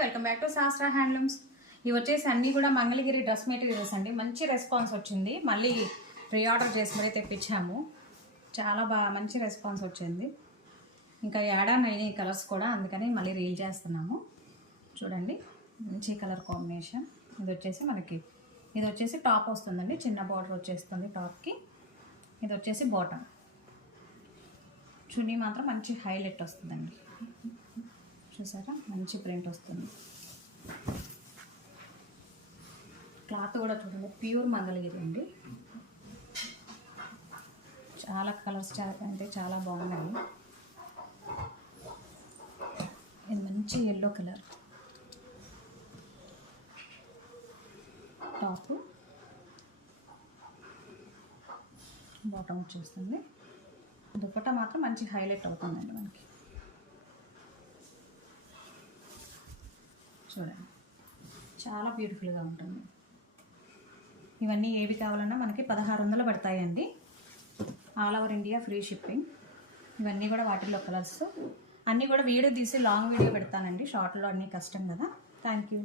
Welcome back to శాస్త్ర handlooms. ఇవి వచ్చేసి అన్నీ కూడా మంగళగిరి డ్రెస్ మెటీరియల్స్ అండి. మంచి రెస్పాన్స్ వచ్చింది. మళ్ళీ ప్రీ ఆర్డర్ చేసి మరీ తెప్పించాము. చాలా బాగా మంచి రెస్పాన్స్ వచ్చింది. ఇంకా యాడ్ ఆన్ అయినాయి కలర్స్ కూడా, అందుకని మళ్ళీ రీల్ చేస్తున్నాము. చూడండి, మంచి కలర్ కాంబినేషన్. ఇది వచ్చేసి టాప్ వస్తుందండి. చిన్న బార్డర్ వచ్చేస్తుంది టాప్కి. ఇది వచ్చేసి బాటమ్. చున్నీ మాత్రం మంచి హైలైట్ వస్తుందండి. చూసారా, మంచి ప్రింట్ వస్తుంది. క్లాత్ కూడా చూడండి, ప్యూర్ మంగళగిరి అండి. చాలా కలర్స్ అంటే చాలా బాగున్నాయి. ఇది మంచి ఎల్లో కలర్ టాప్, బాటమ్ వచ్చేస్తుంది. దుపట్టా మాత్రం మంచి హైలైట్ అవుతుందండి మనకి. చూడండి, చాలా బ్యూటిఫుల్గా ఉంటుంది. ఇవన్నీ ఏవి కావాలన్నా మనకి 1600 పడతాయండి. All over India free shipping. ఇవన్నీ కూడా వాటిల్లో కలర్స్ అన్నీ కూడా వీడియో తీసి లాంగ్ వీడియో పెడతానండి. షార్ట్లో అన్నీ కష్టం కదా. Thank you.